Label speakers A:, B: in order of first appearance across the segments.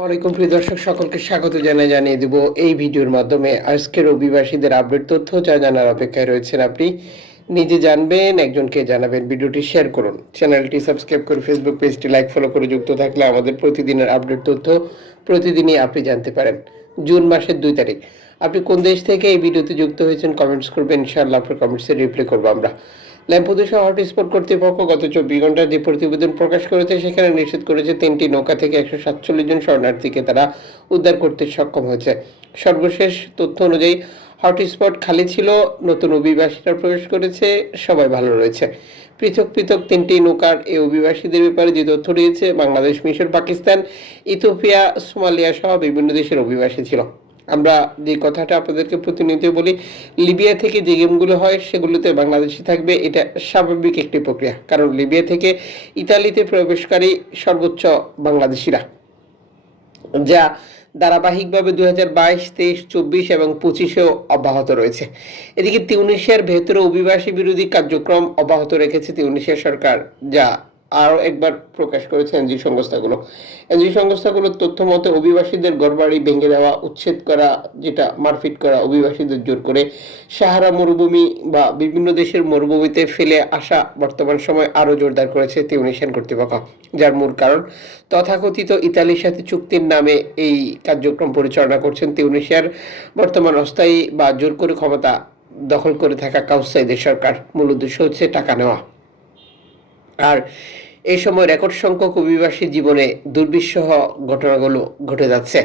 A: ওয়ালাইকুম প্রিয় দর্শক, সকলকে স্বাগত জানাই, জানিয়ে দেব এই ভিডিওর মাধ্যমে। আজকের অভিবাসীদের আপডেট তথ্য, যা জানার অপেক্ষায় রয়েছেন আপনি। নিজে জানবেন, একজনকে জানাবেন, ভিডিওটি শেয়ার করুন। চ্যানেলটি সাবস্ক্রাইব করে ফেসবুক পেজটি লাইক ফলো করে যুক্ত থাকলে আমাদের প্রতিদিনের আপডেট তথ্য প্রতিদিনই আপনি জানতে পারেন। জুন মাসের দুই তারিখ। আপনি কোন দেশ থেকে এই ভিডিওতে যুক্ত হয়েছেন কমেন্টস করবেন, ইনশাআল্লাহ আপনার কমেন্টসে রিপ্লাই করব আমরা। ল্যাম্পোদুসা হটস্পট কর্তৃপক্ষ গত চব্বিশ ঘণ্টার যে প্রতিবেদন প্রকাশ করেছে। সেখানে নিশ্চিত করেছে, তিনটি নৌকা থেকে একশো সাতচল্লিশ জন শরণার্থীকে তারা উদ্ধার করতে সক্ষম হয়েছে। সর্বশেষ তথ্য অনুযায়ী, হটস্পট খালি ছিল, নতুন অভিবাসীরা প্রবেশ করেছে, সবাই ভালো রয়েছে। পৃথক পৃথক তিনটি নৌকার এই অভিবাসীদের ব্যাপারে যে তথ্য রয়েছে, বাংলাদেশ, মিশর, পাকিস্তান, ইথিওপিয়া, সোমালিয়া সহ বিভিন্ন দেশের অভিবাসী ছিল। আমরা যে কথাটা আপনাদেরকে প্রতিনিয়ত বলি, লিবিয়া থেকে যে গেমগুলো হয় সেগুলোতে বাংলাদেশি থাকবে, এটা স্বাভাবিক একটি প্রক্রিয়া। কারণ লিবিয়া থেকে ইতালিতে প্রবেশকারী সর্বোচ্চ বাংলাদেশিরা, যা ধারাবাহিকভাবে দুই হাজার বাইশ, তেইশ, চব্বিশ এবং পঁচিশেও অব্যাহত রয়েছে। এদিকে তিউনিশিয়ার ভেতরে অভিবাসী বিরোধী কার্যক্রম অব্যাহত রেখেছে তিউনিশিয়া সরকার, যা আরও একবার প্রকাশ করেছে এনজি সংস্থাগুলো। এনজি সংস্থাগুলোর তথ্য মতে, অভিবাসীদের ঘরবাড়ি ভেঙে দেওয়া, উচ্ছেদ করা, যেটা মারপিট করা অভিবাসীদের জোর করে সাহারা মরুভূমি বা বিভিন্ন দেশের মরুভূমিতে ফেলে আসা বর্তমান সময় আরও জোরদার করেছে তিউনিশিয়ান কর্তৃপক্ষ, যার মূল কারণ তথাকথিত ইতালির সাথে চুক্তির নামে এই কার্যক্রম পরিচালনা করছেন তিউনিশিয়ার বর্তমান অস্থায়ী বা জোর করে ক্ষমতা দখল করে থাকা কাউসাইদের সরকার। মূল উদ্দেশ্য হচ্ছে টাকা নেওয়া। আর এই সময় রেকর্ড সংখ্যক অভিবাসী জীবনে দুর্বিষহ ঘটনাগুলো ঘটে যাচ্ছে।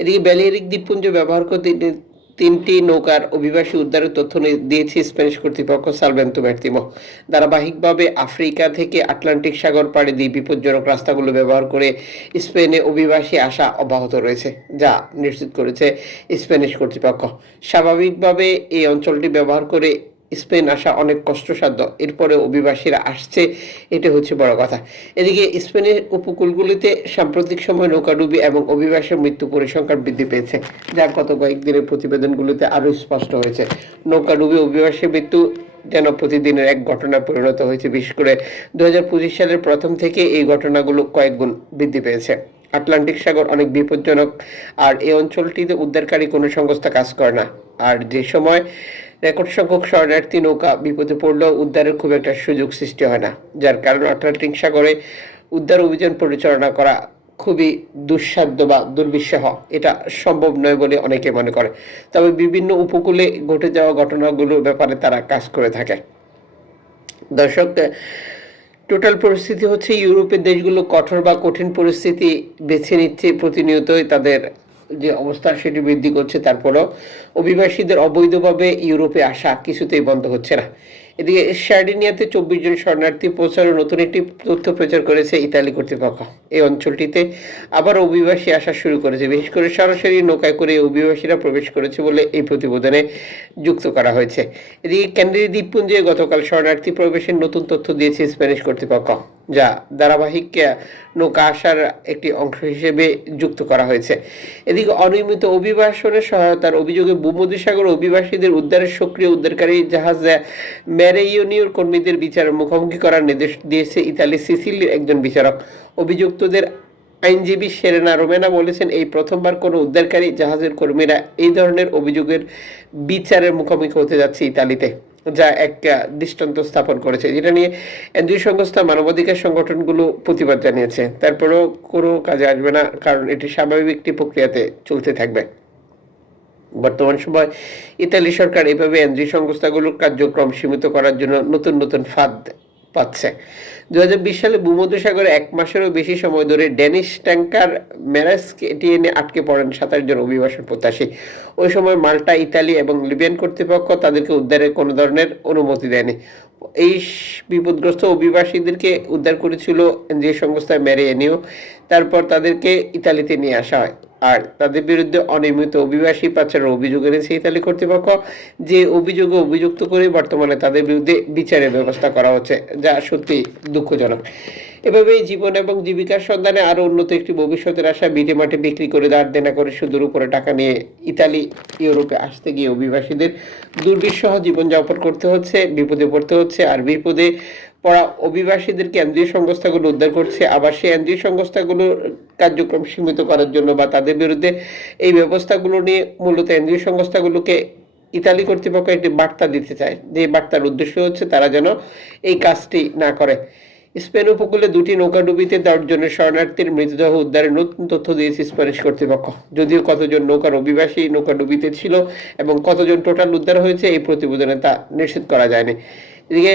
A: এদিকে ব্যালিয়ারিক দ্বীপপুঞ্জ ব্যবহার করতে তিনটি নৌকার অভিবাসী উদ্ধারের তথ্য দিয়েছে স্প্যানিশ কর্তৃপক্ষ সালভেন্তো ম্যার্তিমো ধারাবাহিকভাবে আফ্রিকা থেকে আটলান্টিক সাগর পাড়ি দিয়ে বিপজ্জনক রাস্তাগুলো ব্যবহার করে স্পেনে অভিবাসী আসা অব্যাহত রয়েছে, যা নিশ্চিত করেছে স্প্যানিশ কর্তৃপক্ষ। স্বাভাবিকভাবে এই অঞ্চলটি ব্যবহার করে স্পেন আসা অনেক কষ্টসাধ্য। এরপরে অভিবাসীরা আসছে এটা হচ্ছে বড় কথা। এদিকে স্পেনের উপকূলগুলিতে সাম্প্রতিক সময় নৌকাডুবি এবং অভিবাসীর মৃত্যু পরিসংখ্যান বৃদ্ধি পেয়েছে, যা গত কয়েকদিনের প্রতিবেদনগুলিতে আরও স্পষ্ট হয়েছে। নৌকাডুবি অভিবাসীর মৃত্যু যেন প্রতিদিনের এক ঘটনায় পরিণত হয়েছে, বিশেষ করে দু হাজার পঁচিশ সালের প্রথম থেকে এই ঘটনাগুলো কয়েক গুণ বৃদ্ধি পেয়েছে। আটলান্টিক সাগর অনেক বিপজ্জনক, আর এই অঞ্চলটিতে উদ্ধারকারী কোনো সংস্থা কাজ করে না। আর যে সময় রেকর্ড সংখ্যক শরণার্থী নৌকা বিপদে পড়লেও উদ্ধারের খুব একটা সুযোগ সৃষ্টি হয় না, যার কারণে আটলান্টিক সাগরে উদ্ধার অভিযান পরিচালনা করা খুবই দুঃসাধ্য বা দুর্বিষহ। এটা সম্ভব নয় বলে অনেকে মনে করে। তবে বিভিন্ন উপকূলে ঘটে যাওয়া ঘটনাগুলোর ব্যাপারে তারা কাজ করে থাকে। দর্শক, টোটাল পরিস্থিতি হচ্ছে ইউরোপের দেশগুলো কঠোর বা কঠিন পরিস্থিতি বেছে নিচ্ছে প্রতিনিয়তই তাদের যে অবস্থা সেটি বৃদ্ধি করছে, তারপরও অভিবাসীদের অবৈধভাবে ইউরোপে আসা কিছুতেই বন্ধ হচ্ছে না। এদিকে সার্ডিনিয়াতে চব্বিশ জন শরণার্থী পৌঁছানোর নতুন একটি তথ্য প্রচার করেছে ইতালি কর্তৃপক্ষ। এই অঞ্চলটিতে আবার অভিবাসী আসা শুরু করেছে। বিশেষ করে সরাসরি নৌকায় করে অভিবাসীরা প্রবেশ করেছে বলে এই প্রতিবেদনে যুক্ত করা হয়েছে। এদিকে ক্যান্ডারি দ্বীপপুঞ্জে গতকাল শরণার্থী প্রবেশের নতুন তথ্য দিয়েছে স্প্যানিশ কর্তৃপক্ষ। যা ধারাবাহিক নৌকা আসার একটি অংশ হিসেবে যুক্ত করা হয়েছে। এদিকে অনিয়মিত অভিবাসনের সহায়তার অভিযোগে ভূমধ্যসাগর অভিবাসীদের উদ্ধারের সক্রিয় উদ্ধারকারী জাহাজ আহ, ম্যারেইওনিওর কর্মীদের বিচারের মুখোমুখি করার নির্দেশ দিয়েছে ইতালি সিসিলির একজন বিচারক। অভিযুক্তদের আইনজীবী সেরেনা রোমেনা বলেছেন এই প্রথমবার কোনো উদ্ধারকারী জাহাজের কর্মীরা এই ধরনের অভিযোগের বিচারের মুখোমুখি হতে যাচ্ছে ইতালিতে। যা একটা দৃষ্টান্ত স্থাপন করেছে। যেটা নিয়ে এনজিও সংস্থা মানবাধিকার সংগঠনগুলো প্রতিবাদ জানিয়েছে। তারপরেও কোনো কাজে আসবে না, কারণ এটি স্বাভাবিক একটি প্রক্রিয়াতে চলতে থাকবে। বর্তমান সময় ইতালি সরকার এভাবে এনজিও সংস্থাগুলোর কার্যক্রম সীমিত করার জন্য নতুন নতুন ফাঁদ পাচ্ছে। দু হাজার বিশ সালে ভূমধ্যসাগরে এক মাসেরও বেশি সময় ধরে ড্যানিশ ট্যাঙ্কার ম্যারাসকে এনে আটকে পড়েন সাতাশ জন অভিবাসন প্রত্যাশী। ওই সময় মাল্টা, ইতালি এবং লিবিয়ান কর্তৃপক্ষ তাদেরকে উদ্ধারের কোনো ধরনের অনুমতি দেয়নি। এই বিপদগ্রস্ত অভিবাসীদেরকে উদ্ধার করেছিল যে সংস্থা মেরে এনেও তারপর তাদেরকে ইতালিতে নিয়ে আসা হয়। আর তাদের বিরুদ্ধে অনিয়মিত অভিবাসী পাচারের অভিযোগ এনেছে ইতালি কর্তৃপক্ষ, যে অভিযোগ অভিযুক্ত করে বর্তমানে তাদের বিরুদ্ধে বিচারের ব্যবস্থা করা হচ্ছে, যা সত্যি দুঃখজনক। এভাবেই জীবন এবং জীবিকার সন্ধানে আরও উন্নত একটি ভবিষ্যতের আশা বিটে মাঠে বিক্রি করে দাঁড় দেনা করে সুদূর উপরে টাকা নিয়ে ইতালি, ইউরোপে আসতে গিয়ে অভিবাসীদের দুর্বিষহ জীবনযাপন করতে হচ্ছে, বিপদে পড়তে হচ্ছে আর বিপদে পড়া অভিবাসীদের কেন্দ্রীয় সংস্থাগুলো উদ্ধার করছে। আবার সেই কেন্দ্রীয় সংস্থাগুলোর কার্যক্রম সীমিত করার জন্য বা তাদের বিরুদ্ধে এই ব্যবস্থাগুলো নিয়ে মূলত কেন্দ্রীয় সংস্থাগুলোকে ইতালি কর্তৃপক্ষ একটি বার্তা দিতে চায়। যে বার্তার উদ্দেশ্য হচ্ছে তারা যেন এই কাজটি না করে। স্পেন উপকূলে দুটি নৌকাডুবিতে দশজনের শরণার্থীর মৃতদেহ উদ্ধারের নতুন তথ্য দিয়েছে স্প্যানিশ কর্তৃপক্ষ। যদিও কতজন নৌকার অভিবাসী নৌকাডুবিতে ছিল এবং কতজন টোটাল উদ্ধার হয়েছে এই প্রতিবেদনে তা নিশ্চিত করা যায়নি। এদিকে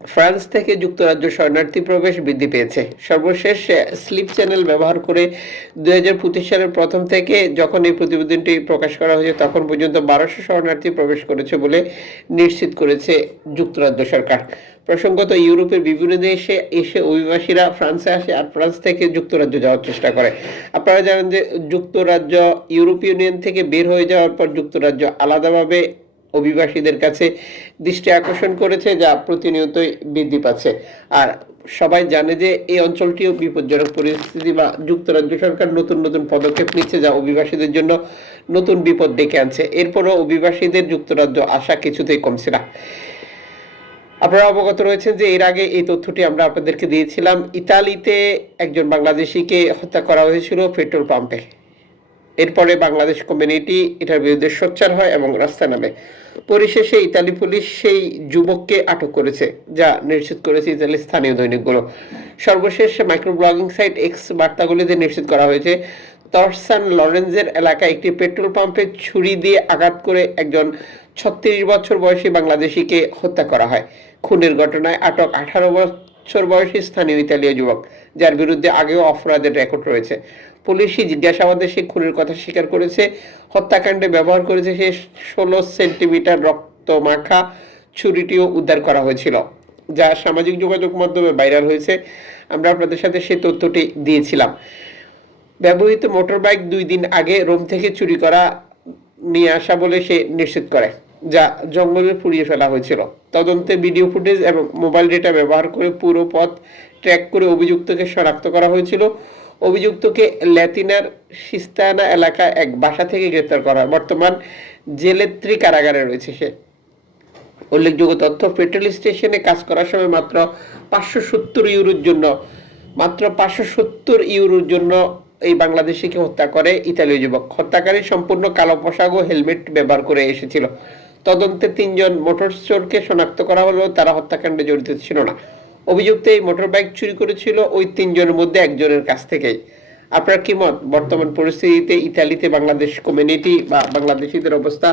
A: ফ্রান্স থেকে যুক্তরাজ্য শরণার্থী প্রবেশ বৃদ্ধি পেয়েছে। সর্বশেষ স্লিপ চ্যানেল ব্যবহার করে দুই হাজার পঁচিশ সালের প্রথম থেকে যখন এই প্রতিবেদনটি প্রকাশ করা হয়েছে, তখন পর্যন্ত বারোশো শরণার্থী প্রবেশ করেছে বলে নিশ্চিত করেছে যুক্তরাজ্য সরকার। প্রসঙ্গত, ইউরোপের বিভিন্ন দেশে এসে অভিবাসীরা ফ্রান্সে আসে আর ফ্রান্স থেকে যুক্তরাজ্য যাওয়ার চেষ্টা করে। আপনারা জানেন যে যুক্তরাজ্য ইউরোপীয় ইউনিয়ন থেকে বের হয়ে যাওয়ার পর যুক্তরাজ্য আলাদাভাবে অভিবাসীদের কাছে দৃষ্টি আকর্ষণ করেছে, যা প্রতিনিয়তই বৃদ্ধি পাচ্ছে। আর সবাই জানে যে এই অঞ্চলটিও বিপজ্জনক পরিস্থিতি বা যুক্তরাজ্য সরকার নতুন নতুন পদক্ষেপ নিচ্ছে যা অভিবাসীদের জন্য নতুন বিপদ ডেকে আনছে। এরপরও অভিবাসীদের যুক্তরাজ্য আসা কিছুতেই কমছে না। আপনারা অবগত রয়েছেন যে এর আগে এই তথ্যটি আমরা আপনাদেরকে দিয়েছিলাম। ইতালিতে একজন বাংলাদেশিকে হত্যা করা হয়েছিল পেট্রোল পাম্পে। এরপরে বাংলাদেশ কমিউনিটি এটার বিরুদ্ধে সোচ্চার হয় এবং রাস্তায় নামে। পরিশেষে ইতালি পুলিশ সেই যুবককে আটক করেছে, যা নিশ্চিত করেছে ইতালির স্থানীয় দৈনিকগুলো। সর্বশেষ মাইক্রো ব্লগিং সাইট এক্স বার্তাগুলিতে নিশ্চিত করা হয়েছে, তরসান লরেন্সের এলাকায় একটি পেট্রোল পাম্পে ছুরি দিয়ে আঘাত করে একজন ছত্রিশ বছর বয়সী বাংলাদেশিকে হত্যা করা হয়। খুনের ঘটনায় আটক আঠারো বছর বয়সী স্থানীয় ইতালীয় যুবক, যার বিরুদ্ধে আগেও অপরাধের রেকর্ড রয়েছে। পুলিশি জিজ্ঞাসাবাদে সে খুনের কথা স্বীকার করেছে। হত্যাকাণ্ডে ব্যবহার করেছে সে ষোলো সেন্টিমিটার রক্ত মাখা ছুরিটিও উদ্ধার করা হয়েছিল, যা সামাজিক যোগাযোগ মাধ্যমে ভাইরাল হয়েছে। আমরা আপনাদের সাথে সেই তথ্যটি দিয়েছিলাম। ব্যবহৃত মোটরবাইক দুই দিন আগে রোম থেকে চুরি করা নিয়ে আসা বলে সে নিশ্চিত করে। যা জঙ্গলে পুড়িয়ে ফেলা হয়েছিল। তদন্তে ভিডিও ফুটেজ এবং মোবাইল ডেটা ব্যবহার করে পুরো পথ ট্র্যাক করে অভিযুক্তকে শনাক্ত করা হয়েছিল। অভিযুক্তকে ল্যাতিনার সিস্তানা এলাকায় এক বাসা থেকে গ্রেপ্তার করা হয়। বর্তমান জেলেত্রী কারাগারে রয়েছে সে। উল্লেখযোগ্য তথ্য, পেট্রোল স্টেশনে কাজ করার সময় মাত্র পাঁচশো সত্তর ইউরোর জন্য, মাত্র পাঁচশো সত্তর ইউরোর জন্য এই বাংলাদেশিকে হত্যা করে ইতালীয় যুবক। হত্যাকারী সম্পূর্ণ কালো পোশাক ও হেলমেট ব্যবহার করে এসেছিল। তদন্তে তিনজন মোটর চোরকে শনাক্ত করা হলেও তারা হত্যাকাণ্ডে জড়িত ছিল না। অভিযুক্ত এই মোটর বাইক চুরি করেছিল ওই তিনজনের মধ্যে একজনের কাছ থেকেই। আপনার কি মত? বর্তমান পরিস্থিতিতে ইতালিতে বাংলাদেশ কমিউনিটি বা বাংলাদেশিদের অবস্থা,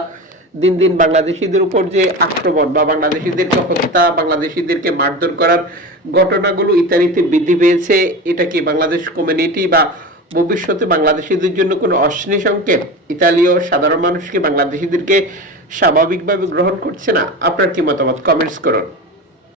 A: দিন দিন বাংলাদেশিদের উপর যে আক্রমণ বা বাংলাদেশিদেরকে হত্যা, বাংলাদেশিদেরকে মারধর করার ঘটনাগুলো ইতালিতে বৃদ্ধি পেয়েছে, এটা কি বাংলাদেশ কমিউনিটি বা ভবিষ্যতে বাংলাদেশিদের জন্য কোনো অশ্বিনী সংকেত? ইতালীয় সাধারণ মানুষকে বাংলাদেশিদেরকে স্বাভাবিকভাবে গ্রহণ করছে না। আপনার কি মতামত? কমেন্টস করুন।